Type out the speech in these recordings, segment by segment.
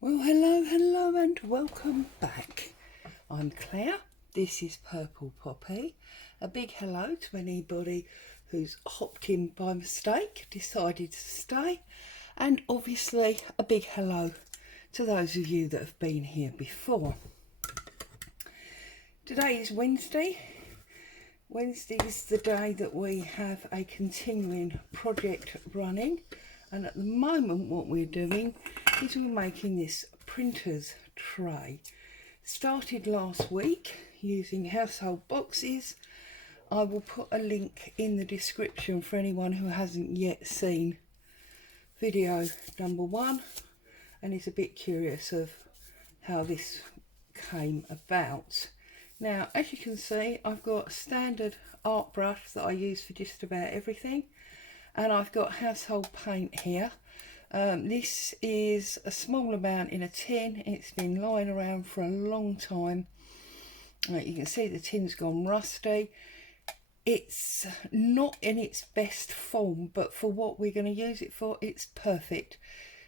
Well, hello and welcome back. I'm Claire, this is Purple Poppy. A big hello to anybody who's hopped in by mistake, decided to stay, and obviously a big hello to those of you that have been here before. Today is Wednesday. Wednesday is the day that we have a continuing project running, and at the moment what we're doing is we're making this printer's tray. Started last week using household boxes. I will put a link in the description for anyone who hasn't yet seen video number 1 and is a bit curious of how this came about. Now, as you can see, I've got a standard art brush that I use for just about everything, and I've got household paint here. This is a small amount in a tin. It's been lying around for a long time. You can see the tin's gone rusty. It's not in its best form, but for what we're going to use it for, it's perfect.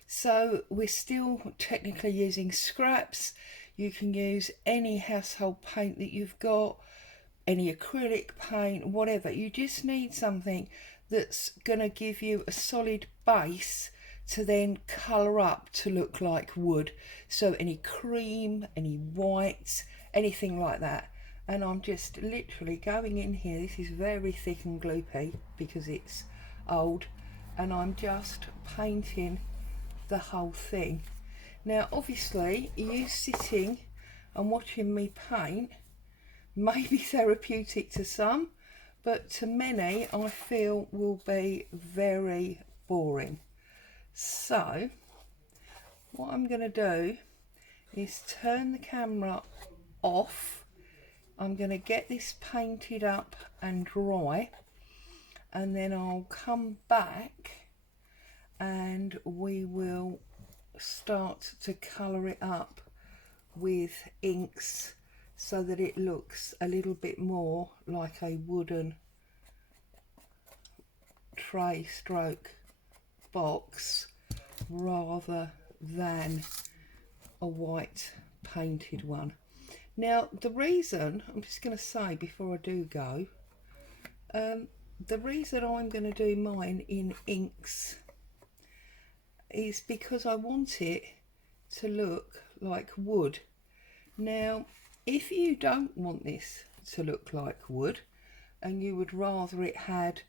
So we're still technically using scraps. You can use any household paint that you've got, any acrylic paint, whatever. You just need something that's going to give you a solid base to then colour up to look like wood. So any cream, any whites, anything like that. And I'm just literally going in here. This is very thick and gloopy because it's old, and I'm just painting the whole thing. Now obviously you sitting and watching me paint may be therapeutic to some, but to many I feel will be very boring. So what I'm going to do is turn the camera off. I'm going to get this painted up and dry, and then I'll come back and we will start to colour it up with inks so that it looks a little bit more like a wooden tray stroke box rather than a white painted one. Now the reason, I'm just going to say before I do go, the reason I'm going to do mine in inks is because I want it to look like wood. Now if you don't want this to look like wood and you would rather it had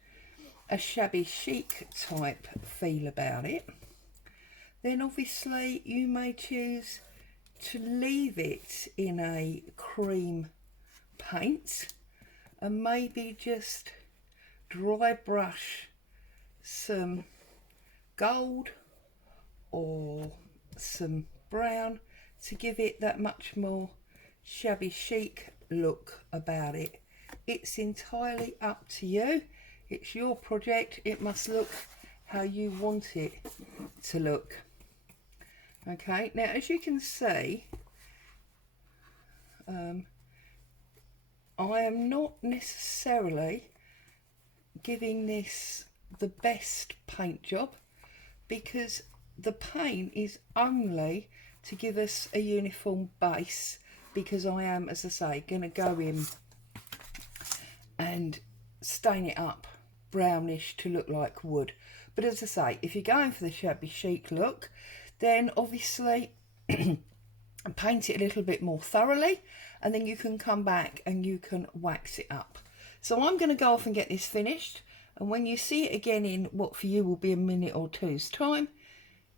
a shabby chic type feel about it, then obviously you may choose to leave it in a cream paint and maybe just dry brush some gold or some brown to give it that much more shabby chic look about it. It's entirely up to you. It's your project. It must look how you want it to look. Okay, now as you can see, I am not necessarily giving this the best paint job because the paint is only to give us a uniform base, because I am, as I say, going to go in and stain it up brownish to look like wood. But as I say, if you're going for the shabby chic look, then obviously paint it a little bit more thoroughly, and then you can come back and you can wax it up. So I'm going to go off and get this finished, and when you see it again in what for you will be a minute or two's time,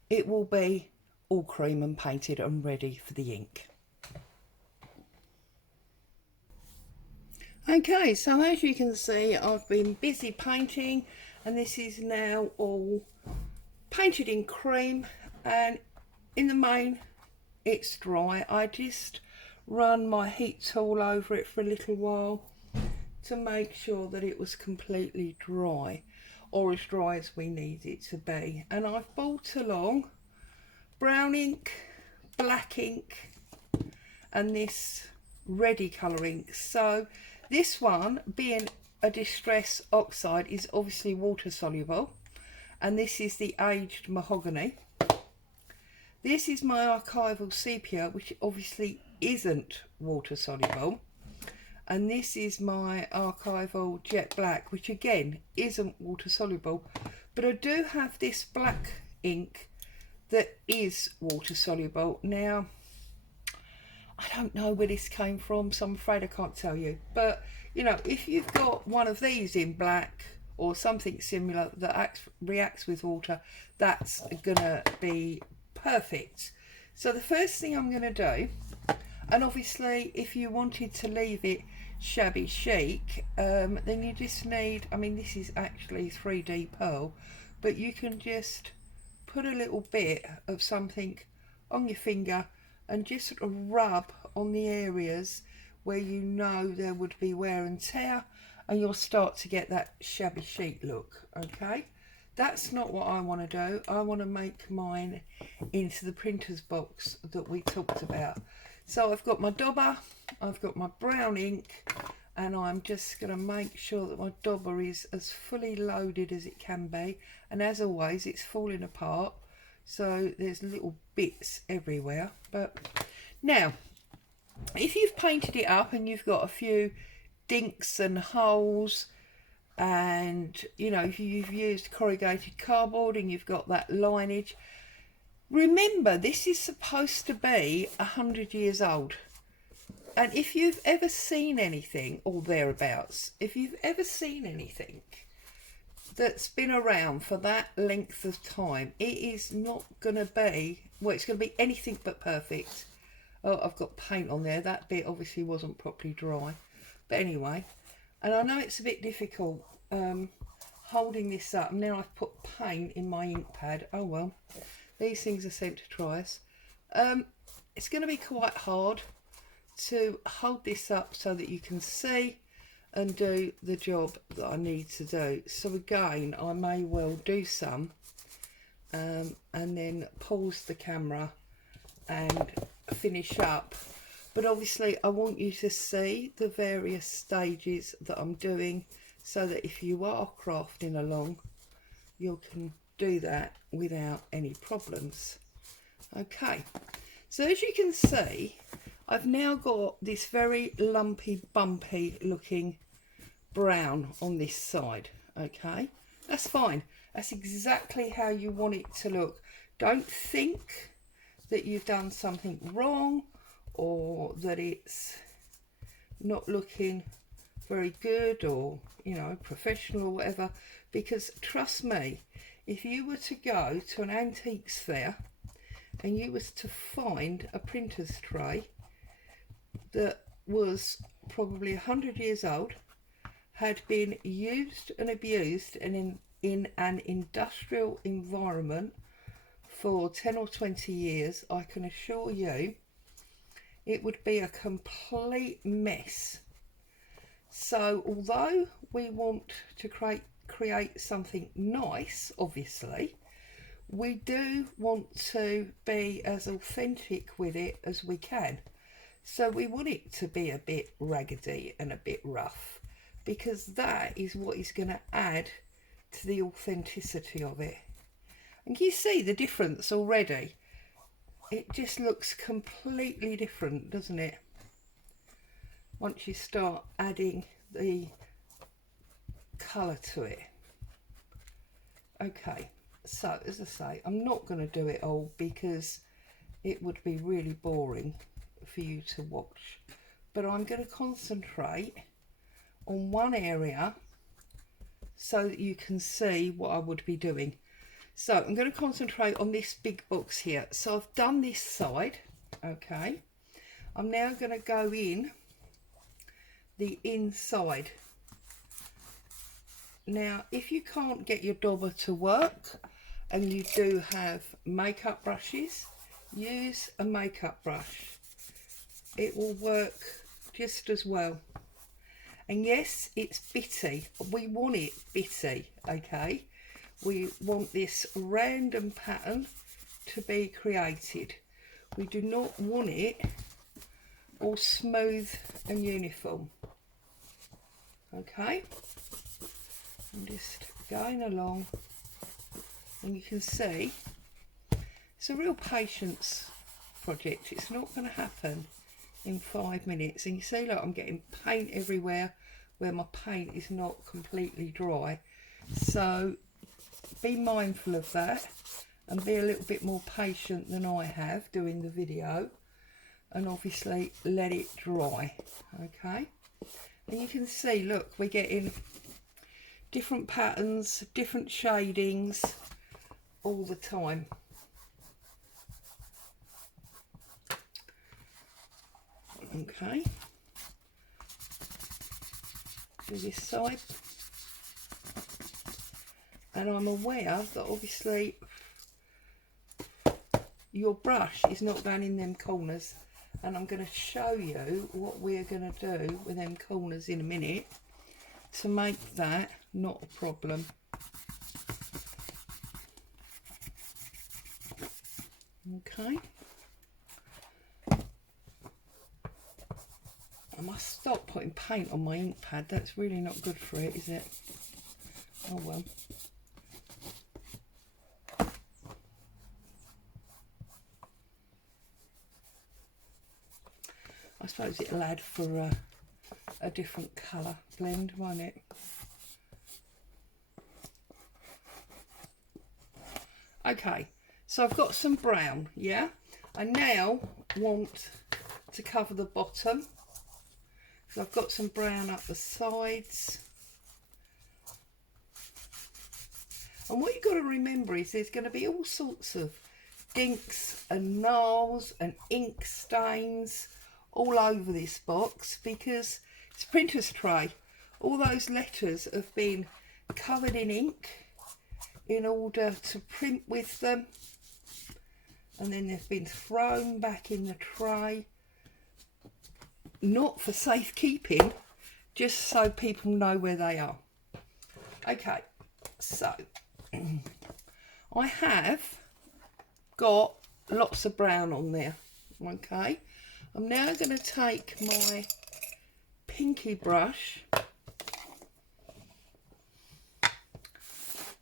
it will be all cream and painted and ready for the ink. Okay, so as you can see, I've been busy painting, and this is now all painted in cream, and in the main it's dry. I just run my heat tool over it for a little while to make sure that it was completely dry, or as dry as we need it to be. And I've brought along brown ink, black ink, and this ready colour ink. So this one, being a distress oxide, is obviously water soluble, and this is the aged mahogany. This is my archival sepia, which obviously isn't water soluble. And this is my archival jet black, which again isn't water soluble. But I do have this black ink that is water soluble. Now, I don't know where this came from, so I'm afraid I can't tell you. But, you know, if you've got one of these in black or something similar that reacts with water, that's gonna be perfect. So the first thing I'm gonna do, and obviously if you wanted to leave it shabby chic, then you just need, I mean, this is actually 3D pearl, but you can just put a little bit of something on your finger and just sort of rub on the areas where you know there would be wear and tear, and you'll start to get that shabby chic look. Okay, that's not what I want to do. I want to make mine into the printer's box that we talked about. So I've got my dauber, I've got my brown ink, and I'm just going to make sure that my dauber is as fully loaded as it can be. And as always, it's falling apart, so there's little bits everywhere. But now, if you've painted it up and you've got a few dinks and holes, and you know, if you've used corrugated cardboard and you've got that lineage, remember this is supposed to be 100 years old. And if you've ever seen anything, or thereabouts, if you've ever seen anything that's been around for that length of time, it is not going to be, well, it's going to be anything but perfect. Oh, I've got paint on there. That bit obviously wasn't properly dry. But anyway, and I know it's a bit difficult holding this up. Now I've put paint in my ink pad. Oh well, these things are sent to try us. It's going to be quite hard to hold this up so that you can see and do the job that I need to do. So again, I may well do some and then pause the camera and finish up. But obviously I want you to see the various stages that I'm doing, so that if you are crafting along, you can do that without any problems. Okay, so as you can see, I've now got this very lumpy, bumpy looking brown on this side. Okay, that's fine. That's exactly how you want it to look. Don't think that you've done something wrong or that it's not looking very good or, you know, professional or whatever, because trust me, if you were to go to an antiques fair and you was to find a printer's tray that was probably 100 years old, had been used and abused and in an industrial environment for 10 or 20 years, I can assure you it would be a complete mess. So although we want to create something nice, obviously, we do want to be as authentic with it as we can. So we want it to be a bit raggedy and a bit rough, because that is what is going to add to the authenticity of it. And you see the difference already. It just looks completely different, doesn't it? Once you start adding the colour to it. Okay, so as I say, I'm not going to do it all because it would be really boring for you to watch. But I'm going to concentrate on one area so that you can see what I would be doing. So I'm going to concentrate on this big box here. So I've done this side, okay. I'm now going to go in the inside. Now, if you can't get your dauber to work and you do have makeup brushes, use a makeup brush. It will work just as well. And yes, it's bitty. We want it bitty, okay? We want this random pattern to be created. We do not want it all smooth and uniform. Okay? I'm just going along, and you can see. It's a real patience project. It's not going to happen in 5 minutes. And you see, look, I'm getting paint everywhere where my paint is not completely dry. So be mindful of that and be a little bit more patient than I have doing the video, and obviously let it dry. Okay, and you can see, look, we're getting different patterns, different shadings all the time. Okay, do this side, and I'm aware that obviously your brush is not going in them corners, and I'm going to show you what we're going to do with them corners in a minute to make that not a problem. Okay, I must stop putting paint on my ink pad. That's really not good for it, is it? Oh well. I suppose it'll add for a different colour blend, won't it? Okay, so I've got some brown, yeah? I now want to cover the bottom. So I've got some brown up the sides. And what you've got to remember is there's going to be all sorts of dinks and gnarls and ink stains all over this box, because it's a printer's tray. All those letters have been covered in ink in order to print with them, and then they've been thrown back in the tray, not for safekeeping, just so people know where they are. Okay, so I have got lots of brown on there. Okay, I'm now going to take my pinky brush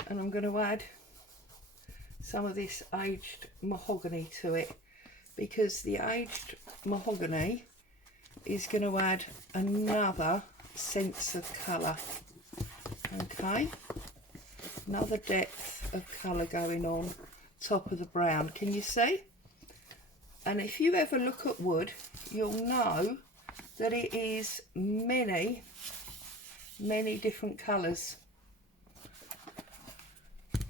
and I'm going to add some of this aged mahogany to it, because the aged mahogany is going to add another sense of colour. Okay, another depth of colour going on top of the brown. Can you see? And if you ever look at wood, you'll know that it is many different colours.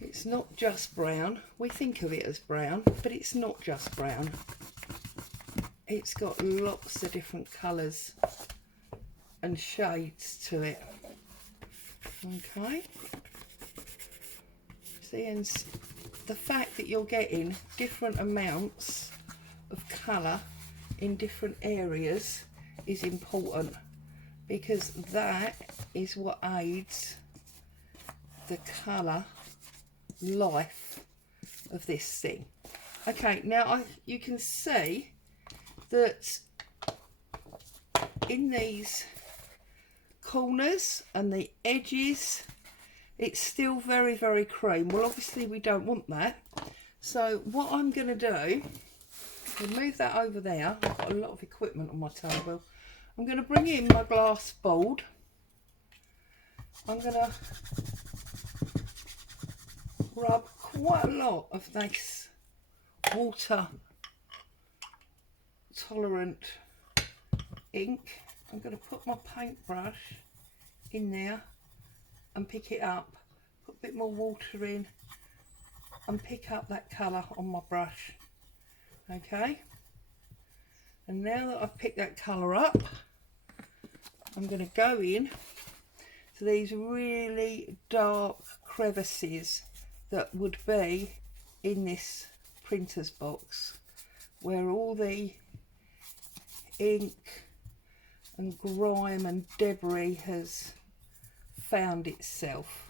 It's not just brown. We think of it as brown, but it's not just brown. It's got lots of different colours and shades to it. Okay. See, and the fact that you're getting different amounts of colour in different areas is important, because that is what aids the colour life of this thing. Okay, now you can see that in these corners and the edges it's still very cream. Well, obviously we don't want that, so what I'm going to do, I'll move that over there. I've got a lot of equipment on my table. I'm going to bring in my glass board. I'm going to rub quite a lot of this water tolerant ink. I'm going to put my paintbrush in there and pick it up, put a bit more water in and pick up that colour on my brush. Okay, and now that I've picked that colour up, I'm going to go in to these really dark crevices that would be in this printer's box, where all the ink and grime and debris has found itself.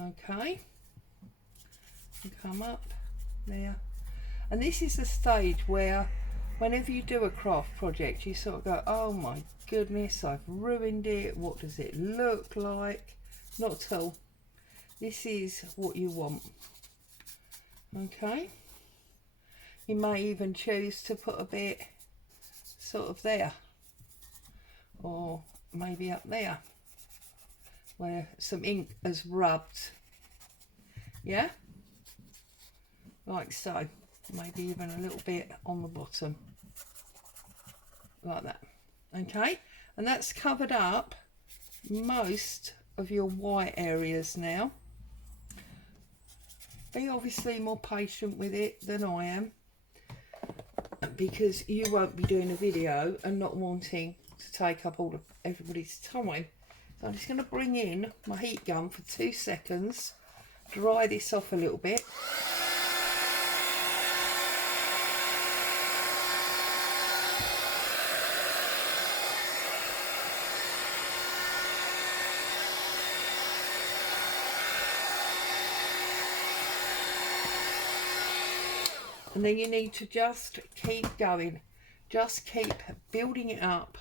Okay, and come up there. And this is the stage where whenever you do a craft project, you sort of go, oh my goodness, I've ruined it. What does it look like? Not at all. This is what you want. Okay. You may even choose to put a bit sort of there, or maybe up there where some ink has rubbed, yeah, like so. Maybe even a little bit on the bottom like that. Okay, and that's covered up most of your white areas now. Be obviously more patient with it than I am, because you won't be doing a video and not wanting to take up all of everybody's time. So I'm just going to bring in my heat gun for 2 seconds, dry this off a little bit. And then you need to just keep going. Just keep building it up,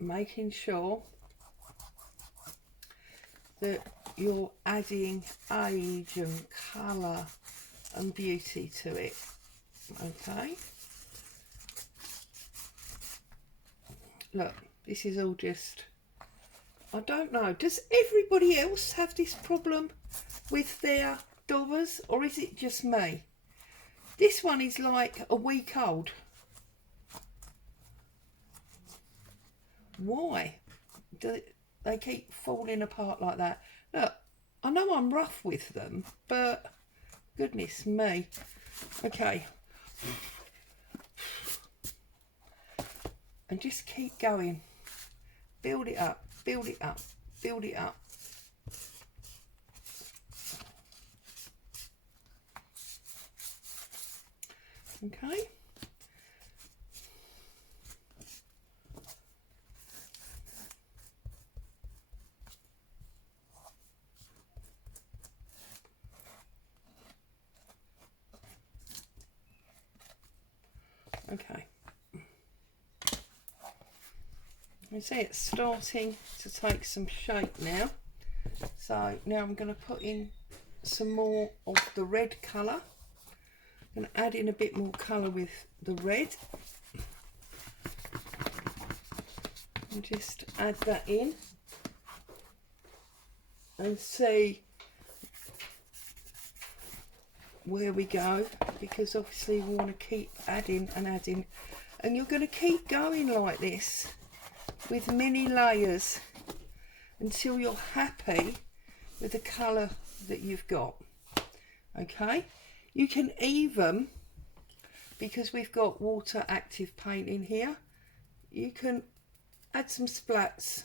making sure that you're adding age and colour and beauty to it. Okay. Look, this is all just, I don't know, does everybody else have this problem with their daubers, or is it just me? This one is like a week old. Why do they keep falling apart like that? Look, I know I'm rough with them, but goodness me. Okay, and just keep going. Build it up, build it up, build it up. Okay. Okay. You see it's starting to take some shape now. So now I'm going to put in some more of the red colour. I'm going to add in a bit more colour with the red. And just add that in. And see where we go, because obviously we want to keep adding and adding, and you're going to keep going like this with many layers until you're happy with the colour that you've got. Okay, you can even, because we've got water active paint in here, you can add some splats.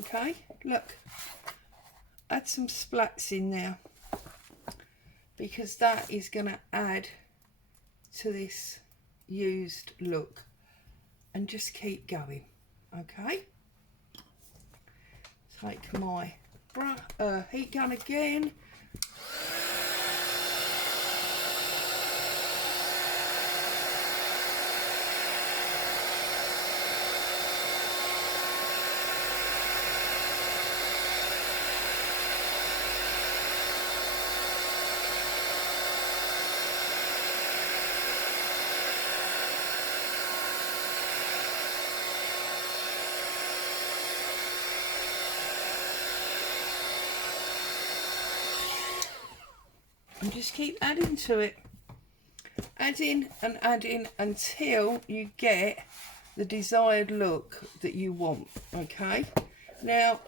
Okay, look, add some splats in there, because that is going to add to this used look, and just keep going. Okay, take my heat gun again. And just keep adding to it, adding and adding until you get the desired look that you want. Okay, now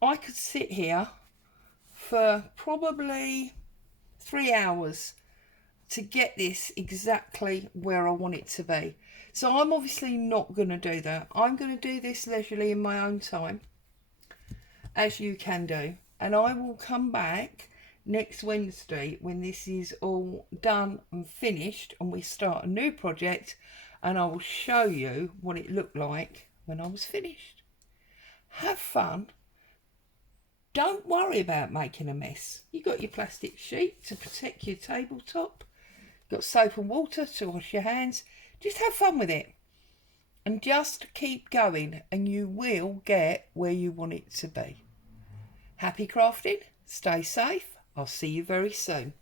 I could sit here for probably 3 hours to get this exactly where I want it to be. So I'm obviously not going to do that. I'm going to do this leisurely in my own time, as you can do, and I will come back next Wednesday when this is all done and finished and we start a new project, and I will show you what it looked like when I was finished. Have fun. Don't worry about making a mess. You got your plastic sheet to protect your tabletop, got soap and water to wash your hands. Just have fun with it and just keep going, and you will get where you want it to be. Happy crafting, stay safe. I'll see you very soon.